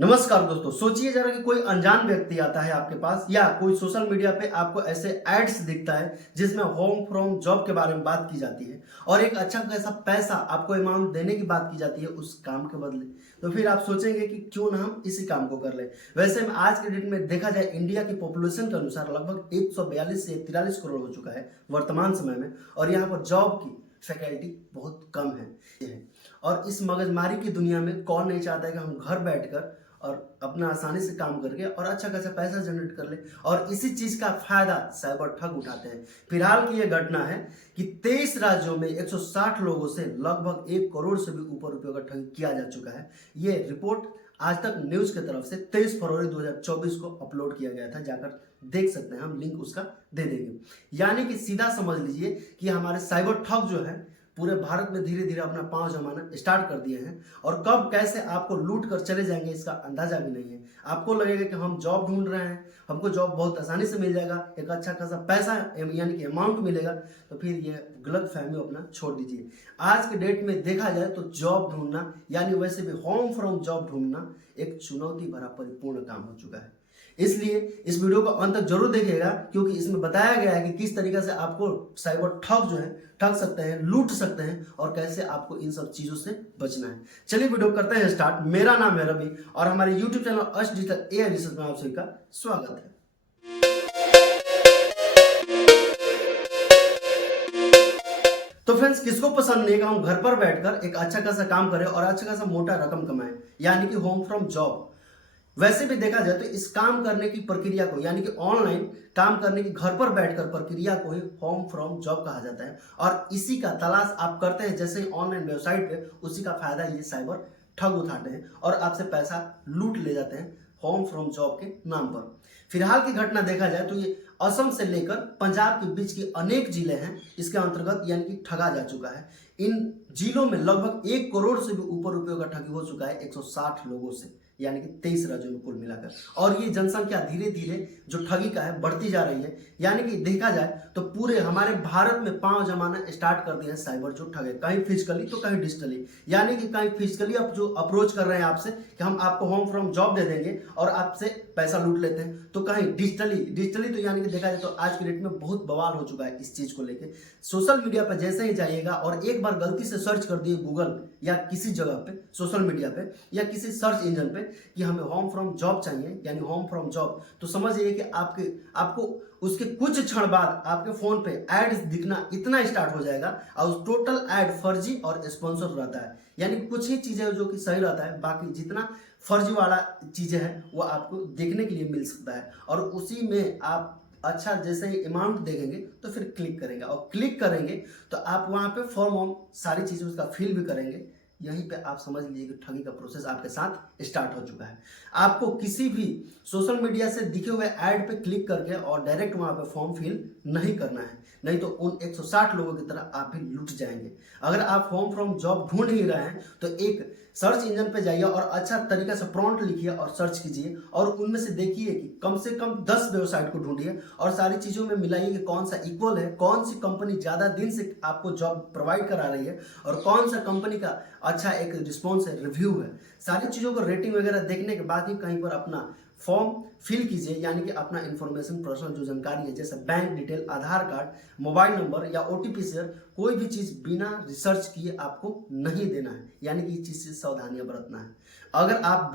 नमस्कार दोस्तों, सोचिए जरा कि कोई अनजान व्यक्ति आता है आपके पास या कोई सोशल मीडिया पे आपको ऐसे एड्स दिखता है जिसमें होम फ्रॉम जॉब के बारे में बात की जाती है और एक अच्छा खासा पैसा आपको अमाउंट देने की बात की जाती है उस काम के बदले। तो फिर आप सोचेंगे कि क्यों ना हम इसी काम को कर ले। वैसे में आज के डेट में देखा जाए इंडिया की पॉपुलेशन के अनुसार लगभग 142 से 43 करोड़ हो चुका है वर्तमान समय में, और यहाँ पर जॉब की फैकल्टी बहुत कम है। और इस मगजमारी की दुनिया में कौन नहीं चाहता है कि हम घर बैठकर और अपना आसानी से काम करके और अच्छा खासा पैसा जनरेट कर ले, और इसी चीज का फायदा साइबर ठग उठाते हैं। फिलहाल की यह घटना है कि 23 राज्यों में 160 लोगों से लगभग 1 करोड़ से भी ऊपर रुपयों का ठग किया जा चुका है। ये रिपोर्ट आज तक न्यूज की तरफ से 23 फरवरी 2024 को अपलोड किया गया था, जाकर देख सकते हैं, हम लिंक उसका दे देंगे। यानी कि सीधा समझ लीजिए कि हमारे साइबर ठग जो है पूरे भारत में धीरे धीरे अपना पांव जमाना स्टार्ट कर दिए हैं, और कब कैसे आपको लूट कर चले जाएंगे इसका अंदाजा भी नहीं है। आपको लगेगा कि हम जॉब ढूंढ रहे हैं, हमको जॉब बहुत आसानी से मिल जाएगा, एक अच्छा खासा पैसा यानी कि अमाउंट मिलेगा, तो फिर ये गलत फहमी अपना छोड़ दीजिए। आज के डेट में देखा जाए तो जॉब ढूंढना यानी वैसे भी होम फ्रॉम जॉब ढूंढना एक चुनौती भरा परिपूर्ण काम हो चुका है। इसलिए इस वीडियो को अंत तक जरूर देखिएगा, क्योंकि इसमें बताया गया है कि किस तरीके से आपको साइबर ठग जो है ठग सकते हैं, लूट सकते हैं, और कैसे आपको इन सब चीजों से बचना है। चलिए वीडियो करते हैं स्टार्ट। मेरा नाम है रवि और हमारे YouTube चैनल अश डिजिटल एआई रिसर्च में आप सभी का स्वागत है। तो फ्रेंड्स, किसको पसंद नहीं कि हम घर पर बैठकर एक अच्छा खासा काम करें और अच्छा खासा मोटा रकम कमाएं, यानी कि होम फ्रॉम जॉब। वैसे भी देखा जाए तो इस काम करने की प्रक्रिया को यानी कि ऑनलाइन काम करने की घर पर बैठकर प्रक्रिया को ही होम फ्रॉम जॉब कहा जाता है, और इसी का तलाश आप करते हैं जैसे ही ऑनलाइन वेबसाइट पे, उसी का फायदा ये साइबर ठग उठाते हैं और आपसे पैसा लूट ले जाते हैं होम फ्रॉम जॉब के नाम पर। फिलहाल की घटना देखा जाए तो ये असम से लेकर पंजाब के बीच की अनेक जिले हैं इसके अंतर्गत यानी कि ठगा जा चुका है। इन जिलों में लगभग 1 करोड़ से भी ऊपर रुपयों का ठगी हो चुका है 160 लोगों से, यानी कि 23 राज्यों में कुल मिलाकर। और ये जनसंख्या धीरे धीरे जो ठगी का है बढ़ती जा रही है, यानी कि देखा जाए तो पूरे हमारे भारत में पांव जमाना स्टार्ट कर दिए हैं साइबर जो ठगे, कहीं फिजिकली तो कहीं डिजिटली। यानी कि कहीं फिजिकली अब जो अप्रोच कर रहे हैं आपसे कि हम आपको होम फ्रॉम जॉब दे देंगे और आपसे पैसा लूट लेते हैं, तो कहीं डिजिटली तो यानी कि देखा जाए तो आज की डेट में बहुत बवाल हो चुका है इस चीज को लेके। सोशल मीडिया पर जैसे ही जाइएगा और एक बार गलती से सर्च कर दिए गूगल या किसी जगह पे सोशल मीडिया पे या किसी सर्च इंजन पे कि हमें होम फ्रॉम जॉब चाहिए यानी होम फ्रॉम जॉब, तो समझिए कि आपको उसके कुछ क्षण बाद आपके फोन पे एड दिखना इतना स्टार्ट हो जाएगा, और उस टोटल एड फर्जी और स्पॉन्सर रहता है। यानी कुछ ही चीजें जो कि सही रहता है, बाकी जितना फर्जी वाला चीजें हैं वो आपको देखने के लिए मिल सकता है, और उसी में आप अच्छा जैसे ही अमाउंट देखेंगे तो फिर क्लिक करेंगे, और क्लिक करेंगे तो आप वहां पे फॉर्म सारी चीजें उसका फिल भी करेंगे। यहीं पे आप समझ लीजिए कि ठगी का प्रोसेस आपके साथ स्टार्ट हो चुका है। आपको किसी भी सोशल मीडिया से दिखे हुए ऐड पे क्लिक करके और डायरेक्ट वहां पे फॉर्म फिल नहीं करना है, नहीं तो उन 160 लोगों की तरह आप भी लुट जाएंगे। अगर आप होम फ्रॉम जॉब ढूंढ ही रहे हैं तो एक सर्च इंजन पे जाइए और अच्छा तरीका से प्रॉम्प्ट लिखिए और सर्च कीजिए, और उनमें से देखिए कि कम से कम 10 वेबसाइट को ढूंढिए और सारी चीजों में मिलाइए कि कौन सा इक्वल है, कौन सी कंपनी ज्यादा दिन से आपको जॉब प्रोवाइड करा रही है, और कौन सा कंपनी का अच्छा एक रिस्पॉन्स है, रिव्यू है। सारी चीजों को रेटिंग वगैरह देखने के बाद ही कहीं पर अपना फॉर्म फिल कीजिए, यानी कि अपना इंफॉर्मेशन पर्सनल जो जानकारी है जैसे बैंक डिटेल, आधार कार्ड, मोबाइल नंबर या ओटीपी शेयर, कोई भी चीज बिना रिसर्च किए आपको नहीं देना है, यानी कि इस चीज से सावधानियां बरतना है। अगर आप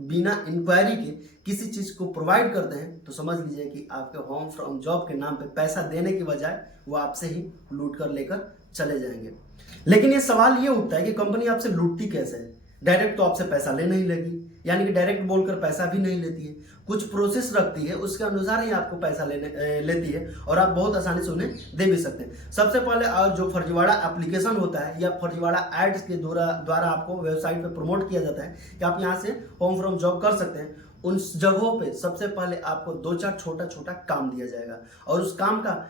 बिना इंक्वायरी के किसी चीज को प्रोवाइड करते हैं तो समझ लीजिए कि आपके होम फ्रॉम जॉब के नाम पे पैसा देने की बजाय वो आपसे ही लूट कर लेकर चले जाएंगे। लेकिन ये सवाल ये उठता है कि कंपनी आपसे लूटती कैसे है? डायरेक्ट तो आपसे पैसा ले नहीं लेगी, यानी कि डायरेक्ट बोलकर पैसा भी नहीं लेती है, कुछ प्रोसेस रखती है, उसके अनुसार ही आपको पैसा लेती है, और आप बहुत आसानी से उन्हें दे भी सकते हैं। सबसे पहले जो फर्जीवाड़ा एप्लीकेशन होता है या फर्जीवाड़ा एड्स के द्वारा आपको वेबसाइट पे प्रमोट किया जाता है कि आप यहाँ से होम फ्रॉम जॉब कर सकते हैं, उन जगहों पे सबसे पहले आपको 2-4 छोटा छोटा काम दिया जाएगा, और उस काम का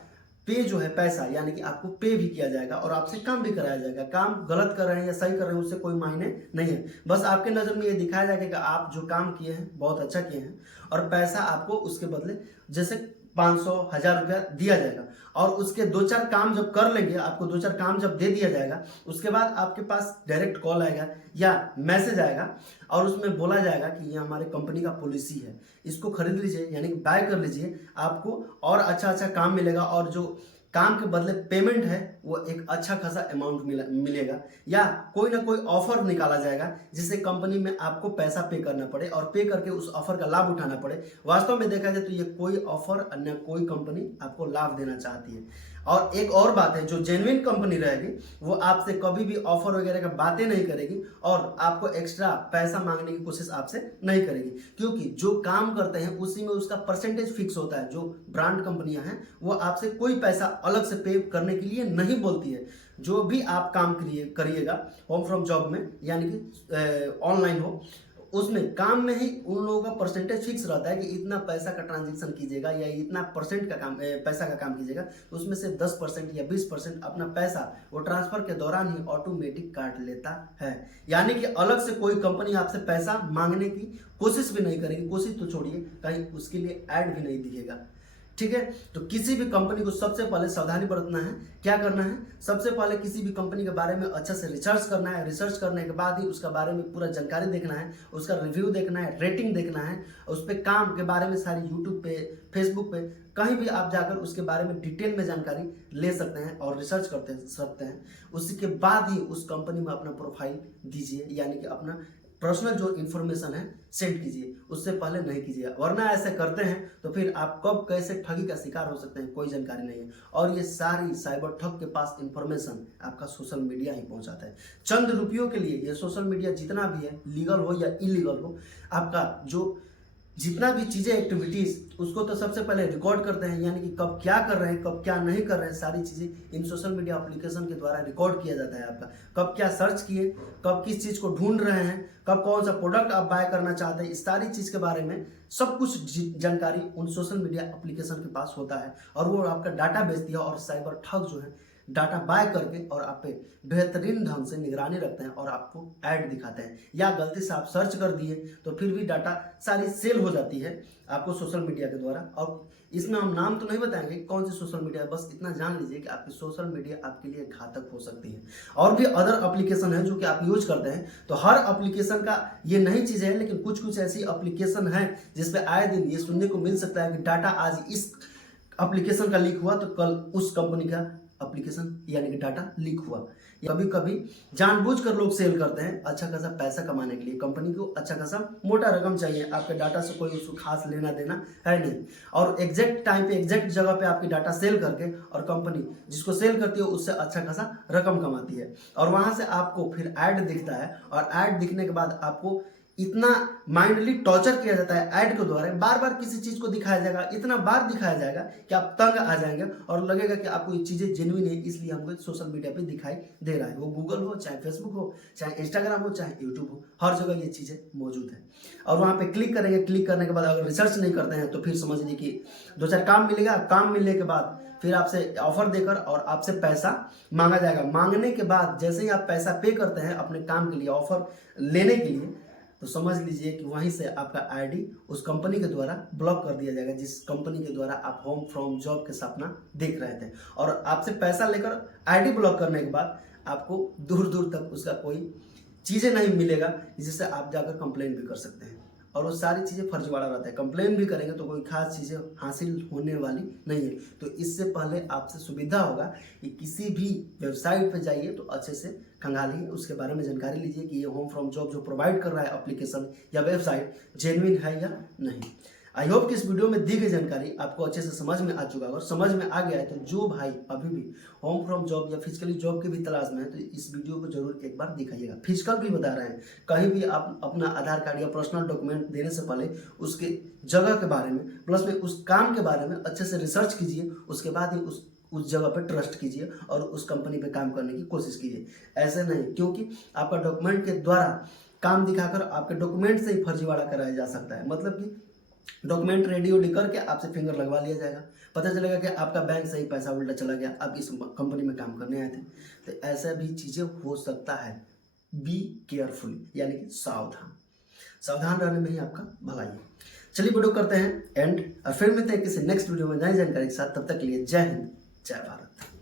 पे जो है पैसा यानी कि आपको पे भी किया जाएगा और आपसे काम भी कराया जाएगा। काम गलत कर रहे हैं या सही कर रहे हैं उससे कोई मायने नहीं है, बस आपके नज़र में ये दिखाया जाएगा कि आप जो काम किए हैं बहुत अच्छा किए हैं, और पैसा आपको उसके बदले जैसे 500 1000 रुपया दिया जाएगा। और उसके 2-4 काम जब कर लेंगे, आपको 2-4 काम जब दे दिया जाएगा, उसके बाद आपके पास डायरेक्ट कॉल आएगा या मैसेज आएगा और उसमें बोला जाएगा कि ये हमारे कंपनी का पॉलिसी है, इसको खरीद लीजिए, यानी कि बाय कर लीजिए, आपको और अच्छा अच्छा काम मिलेगा और जो काम के बदले पेमेंट है वो एक अच्छा खासा अमाउंट मिलेगा, या कोई ना कोई ऑफर निकाला जाएगा जिससे कंपनी में आपको पैसा पे करना पड़े और पे करके उस ऑफर का लाभ उठाना पड़े। वास्तव में देखा जाए तो ये कोई ऑफर अन्य कोई कंपनी आपको लाभ देना चाहती है। और एक और बात है, जो जेन्युइन कंपनी रहेगी वो आपसे कभी भी ऑफर वगैरह का बातें नहीं करेगी और आपको एक्स्ट्रा पैसा मांगने की कोशिश आपसे नहीं करेगी, क्योंकि जो काम करते हैं उसी में उसका परसेंटेज फिक्स होता है। जो ब्रांड कंपनियां हैं वो आपसे कोई पैसा अलग से पे करने के लिए नहीं बोलती है। जो भी आप काम करिएगा होम फ्रॉम जॉब में, यानी कि ऑनलाइन हो, उसमें काम में ही उन लोगों का परसेंटेज फिक्स रहता है कि इतना पैसा का ट्रांजेक्शन कीजिएगा या इतना परसेंट का काम पैसा का काम कीजिएगा, तो उसमें से 10% या 20% अपना पैसा वो ट्रांसफर के दौरान ही ऑटोमेटिक काट लेता है। यानी कि अलग से कोई कंपनी आपसे पैसा मांगने की कोशिश भी नहीं करेगी। कोशिश तो छोड़िए, कहीं उसके लिए ऐड भी नहीं दिखेगा। ठीक है, तो किसी भी कंपनी को सबसे पहले सावधानी बरतना है। क्या करना है, सबसे पहले किसी भी कंपनी के बारे में अच्छे से रिसर्च करना है। रिसर्च करने के बाद ही उसका बारे में पूरा जानकारी देखना है, उसका रिव्यू देखना है, रेटिंग देखना है, उस पर काम के बारे में सारी यूट्यूब पे, फेसबुक पे, कहीं भी आप जाकर उसके बारे में डिटेल में जानकारी ले सकते हैं और रिसर्च करते सकते हैं। उसी के बाद ही उस कंपनी में अपना प्रोफाइल दीजिए, यानी कि अपना पर्सनल जो इन्फॉर्मेशन है सेंड कीजिए, उससे पहले नहीं कीजिए। वरना ऐसे करते हैं तो फिर आप कब कैसे ठगी का शिकार हो सकते हैं कोई जानकारी नहीं है। और ये सारी साइबर ठग के पास इन्फॉर्मेशन आपका सोशल मीडिया ही पहुंचाता है। चंद रुपयों के लिए ये सोशल मीडिया जितना भी है, लीगल हो या इलीगल हो, आपका जो जितना भी चीज़ें एक्टिविटीज़ उसको तो सबसे पहले रिकॉर्ड करते हैं, यानी कि कब क्या कर रहे हैं, कब क्या नहीं कर रहे हैं, सारी चीज़ें इन सोशल मीडिया एप्लीकेशन के द्वारा रिकॉर्ड किया जाता है। आपका कब क्या सर्च किए, कब किस चीज़ को ढूंढ रहे हैं, कब कौन सा प्रोडक्ट आप बाय करना चाहते हैं, इस सारी चीज़ के बारे में सब कुछ जानकारी उन सोशल मीडिया एप्लीकेशन के पास होता है और वो आपका डाटा बेचती है। और साइबर ठग जो है डाटा बाय करके और आप पे बेहतरीन ढंग से निगरानी रखते हैं और आपको ऐड दिखाते हैं, या गलती से आप सर्च कर दिए तो फिर भी डाटा सारी सेल हो जाती है आपको सोशल मीडिया के द्वारा। और इसमें हम नाम तो नहीं बताएंगे कौन सी सोशल मीडिया है, बस इतना जान लीजिए कि आपकी सोशल मीडिया आपके लिए घातक हो सकती है। और भी अदर एप्लीकेशन है जो कि आप यूज करते हैं, तो हर एप्लीकेशन का ये नहीं चीज़ है, लेकिन कुछ कुछ ऐसी एप्लीकेशन है जिसपे आए दिन ये सुनने को मिल सकता है कि डाटा आज इस एप्लीकेशन का लीक हुआ तो कल उस कंपनी का एप्लीकेशन यानी कि डाटा लीक हुआ। कभी कभी जानबूझकर लोग सेल करते हैं अच्छा खासा पैसा कमाने के लिए। कंपनी को अच्छा खासा मोटा रकम चाहिए, आपके डाटा से कोई उसको खास लेना देना है नहीं, और एग्जैक्ट टाइम पे एग्जैक्ट जगह पे आपकी डाटा सेल करके और कंपनी जिसको सेल करती है उससे अच्छा खासा रकम कमाती है। और वहां से आपको फिर ऐड दिखता है और ऐड दिखने के बाद आपको इतना माइंडली टॉर्चर किया जाता है ऐड के द्वारा, बार बार किसी चीज को दिखाया जाएगा, इतना बार दिखाया जाएगा कि आप तंग आ जाएंगे और लगेगा कि आपको ये चीजें जेन्युइन है, इसलिए हमको सोशल मीडिया पे दिखाई दे रहा है। वो गूगल हो, चाहे फेसबुक हो, चाहे इंस्टाग्राम हो, चाहे यूट्यूब हो, हर जगह ये चीजें मौजूद है। और वहां पे क्लिक करेंगे, क्लिक करने के बाद अगर रिसर्च नहीं करते हैं तो फिर समझ लीजिए कि 2-4 काम मिलेगा, काम मिलने के बाद फिर आपसे ऑफर देकर और आपसे पैसा मांगा जाएगा। मांगने के बाद जैसे ही आप पैसा पे करते हैं अपने काम के लिए, ऑफर लेने के लिए, तो समझ लीजिए कि वहीं से आपका आईडी उस कंपनी के द्वारा ब्लॉक कर दिया जाएगा जिस कंपनी के द्वारा आप होम फ्रॉम जॉब के सपना देख रहे थे। और आपसे पैसा लेकर आईडी ब्लॉक करने के बाद आपको दूर दूर तक उसका कोई चीज़ें नहीं मिलेगा जिससे आप जाकर कंप्लेन भी कर सकते हैं। और वो सारी चीज़ें फर्जीवाड़ा रहता है, कंप्लेन भी करेंगे तो कोई खास चीज़ें हासिल होने वाली नहीं है। तो इससे पहले आपसे सुविधा होगा कि किसी भी वेबसाइट पे जाइए तो अच्छे से खंगालिए, उसके बारे में जानकारी लीजिए कि ये होम फ्रॉम जॉब जो प्रोवाइड कर रहा है एप्लीकेशन या वेबसाइट जेन्युइन है या नहीं। आई होप कि इस वीडियो में दी गई जानकारी आपको अच्छे से समझ में आ चुका होगा। समझ में आ गया है तो जो भाई अभी भी होम फ्रॉम जॉब या फिजिकली जॉब की भी तलाश में है तो इस वीडियो को जरूर एक बार दिखाइएगा। फिजिकल भी बता रहे हैं, कहीं भी आप अपना आधार कार्ड या पर्सनल डॉक्यूमेंट देने से पहले उसके जगह के बारे में प्लस में उस काम के बारे में अच्छे से रिसर्च कीजिए, उसके बाद ही उस जगह पे ट्रस्ट कीजिए और उस कंपनी पे काम करने की कोशिश कीजिए। ऐसे नहीं, क्योंकि आपका डॉक्यूमेंट के द्वारा काम दिखाकर आपके डॉक्यूमेंट से ही फर्जीवाड़ा कराया जा सकता है। मतलब कि डॉक्यूमेंट रेडी उडी करके आपसे फिंगर लगवा लिया जाएगा, पता चलेगा कि आपका बैंक से ही पैसा उल्टा चला गया, आप इस कंपनी में काम करने आए थे। तो ऐसा भी चीज़ें हो सकता है। बी केयरफुल, यानी कि सावधान रहने में ही आपका भलाई है। चलिए वीडियो करते हैं एंड और फिर मिलते हैं किसी नेक्स्ट वीडियो में नई जानकारी के साथ। तब तक के लिए जय हिंद, जय भारत।